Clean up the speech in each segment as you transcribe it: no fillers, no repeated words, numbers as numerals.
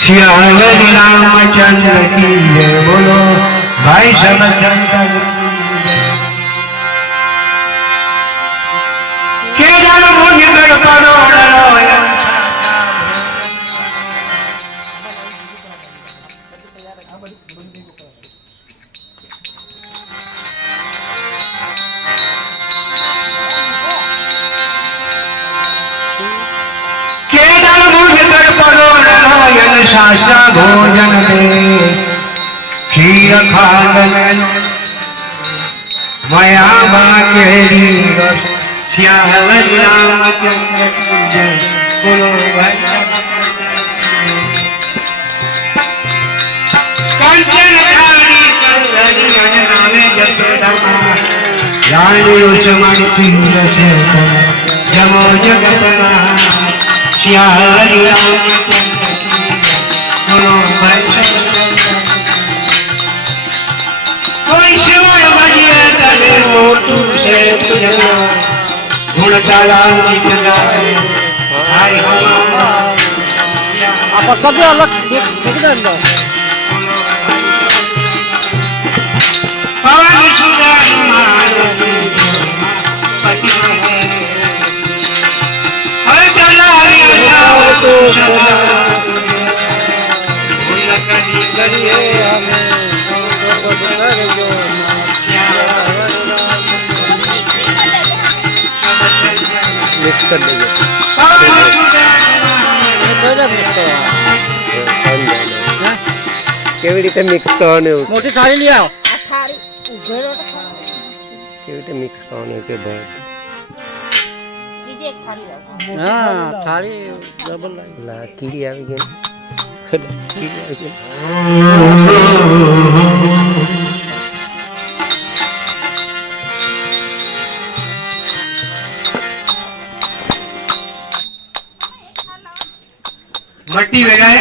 श्री रामचंद्र की जय। बोलो भाई समचंद्र के जन भुज कर परोड़ शास्त्रा भोजन दे खीर खांडन मया बाकेरी श्याम रामचंद्र की जय। बोलो भाई कंचन थारी चंद्री नामे जसोदा रानी उस्मान तीर से जमो जगतना Shyam Ramchandra apa saja alat kita anda mix कर देंगे કેવી રીતે મિક્સ કરવાનું મોટી થાળી લઈ આવો આ થાળી ઉઘેરો તો કેવી રીતે મિક્સ કરવાનું કે ભાઈ બીજી એક થાળી લાવો હા થાળી ડબલ લા કીડી આવી ગઈ કીડી આવી ગઈ મટી વેળાએ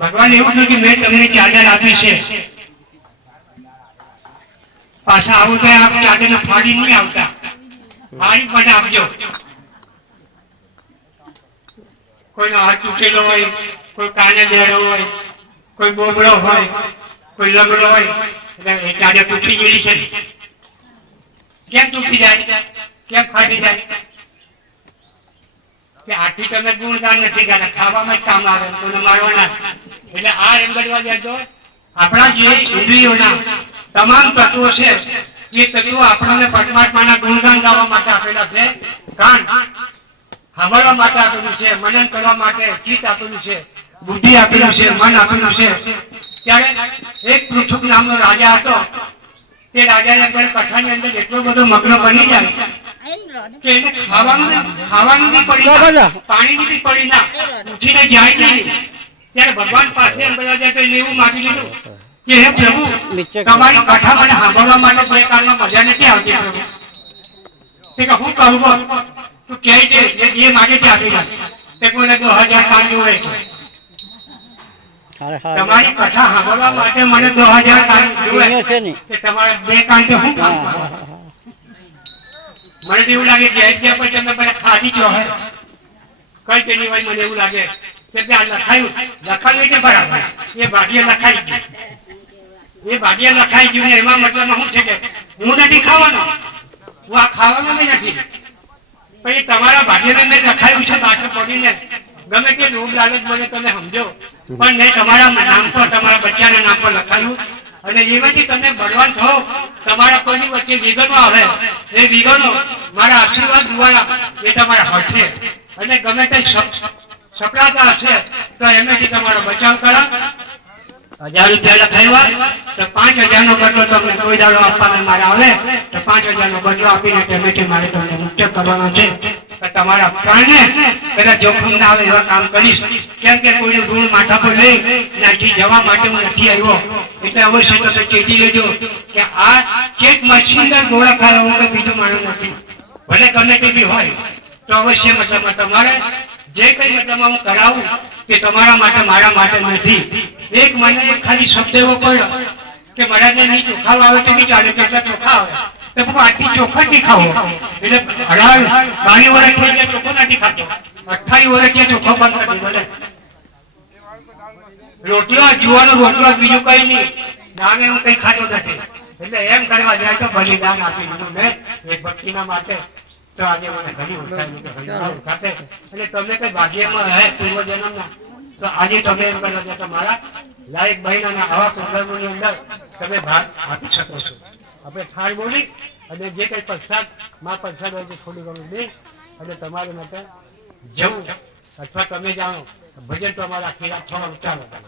ભગવાન એવું કહ્યું કે મેં તમને ચાદર આપી છે, પાછા આવું તો આપ ચાદર ને ફાડી નહીં આવતા, ફાડી પણ આપજો. કોઈનો હાથ તૂટેલો હોય, કોઈ કાને બેડો હોય, કોઈ બોબડો હોય, કોઈ લગડો હોય, એટલે એ ચાદર તૂટી ગયેલી છે. કેમ તૂટી જાય, કેમ ફાટી જાય? કે આથી તમે ગુણગાન નથી કરતા, ખાવામાં જ કામ આવે, કોઈને મારવાના. એટલે આ એમ કરવા દેજો, આપણા જે ઇન્દ્રિયોના તમામ તત્વો છે એ તત્વો આપણને પરમાત્માના ગુણગાન ગાવા માટે આપેલા છે. કાન સાંભળવા માટે આપેલું છે, મનન કરવા માટે ચિત્ત આપેલું છે, બુદ્ધિ આપેલું છે, મન આપેલું છે. ત્યારે એક પૃથ્વી નામનો રાજા હતો, તે રાજાની અંદર કથાની અંદર એટલો બધો મગ્ન બની જાય કે એને ખાવાનું બી પડી ના, પાણી બી પડી ના, ઉઠીને જાય નહીં. ત્યારે ભગવાન પાસે બધા જાય તો એવું માગી લીધું કે હે પ્રભુ, તમારી કથા મને સાંભળવા માટે બે કાળમાં મજા નથી આવતી પ્રભુ. તે કે હું કહું તું કહે છે એ માગે છે આપી દે. તે કોઈને 2000 કાન જોવે છે, તમારી કથા સાંભળવા માટે મને 2000 કાન જોવે છે, તમારે બે કાન તો શું કામ? મને એવું લાગે કે ત્યાં પછી તમે પેલા ખાધી જો હે કઈ તેની હોય. મને એવું લાગે કે ત્યાં લખાયું એટલે બરાબર એ ભાગ્ય લખાઈ ગયું, એ ભાગ્ય લખાઈ ગયું ને એમાં મતલબ શું છે કે હું નથી ખાવાનો, હું આ ખાવાનો નથી, પણ તમારા ભાગ્યને મેં લખાયું છે પાછળ પડીને. ગમે તે લોભ લાલચ મને તમે સમજો, પણ નહીં તમારા નામ પર, તમારા બચ્ચાના નામ પર લખાયું. અને એમાંથી તમે બળવાન થો, તમારા કોઈની વચ્ચે વિઘ્નો આવે, એ વિઘ્નો મારા આશીર્વાદ દ્વારા એ તમારા હશે. અને ગમે તે સફળતા હશે તો એમાંથી તમારો બચાવ કરો. 1000 રૂપિયા લખાવ્યા તો 5000 નો બદલો તમને કોઈ દાડો આપવાનો મારે આવે તો 5000 નો બદલો આપીને તેમાંથી મારે તમને મુક્ત કરવાનો છે. તમારા પ્રાણને કદાચ જોખમ ના આવે એવા કામ કરીશ. કેમ કે કોઈ ગુણ માથા પર લઈ નાખી જવા માટે હું નથી આવ્યો. એટલે અવશ્ય તમે ચેતી લેજો કે આ ચેક મશીનદાર ગોળા ખાવા વગર બીજો માણસ નથી. ભલે ગમે તે બી હોય તો અવશ્ય મતલબ તમારે જે કઈ મતલબ હું કરાવું કે તમારા માટે, મારા માટે નથી. એક મને ખાલી શબ્દ એવો પડ્યો કે મહારાજને નહીં ચોખા આવે તો બી ચાલે, કેટલા ચોખા આવે તો આટલી ચોખા જ નહીં ખાવો. એટલે 22 વર્ષ થઈ ગયા ચોખ્ખો નથી ખાતો, 28 વર્ષ ત્યાં ચોખ્ખો બંધ કરી બોલે. રોટલો જુવાનો રોટલો બીજું કઈ નહીં. નામે હું કઈ ખાતો નથી. એટલે એમ કરવા જાય તો બલિદાન આપી દીધું મેં એક ભક્તિના માટે. તો આજે મને ઘણી ઉઠાશે. એટલે તમે કઈ ભાગ્યમાં હે પૂર્વજન્મના, તો આજે તમે એમ કરવા જાય તો મારા લાયક બહેનોના આવા પ્રોગ્રામોની અંદર તમે ભાગ આપી શકો છો. આપણે થાળ બોલી અને જે કઈ પ્રસાદ માં પ્રસાદ હોય છે થોડું ઘણું દે અને તમારે માટે જવું અથવા તમે જાણો ભજન તો અમારા આખી રાત થોડા ઉચ્ચારો કરો.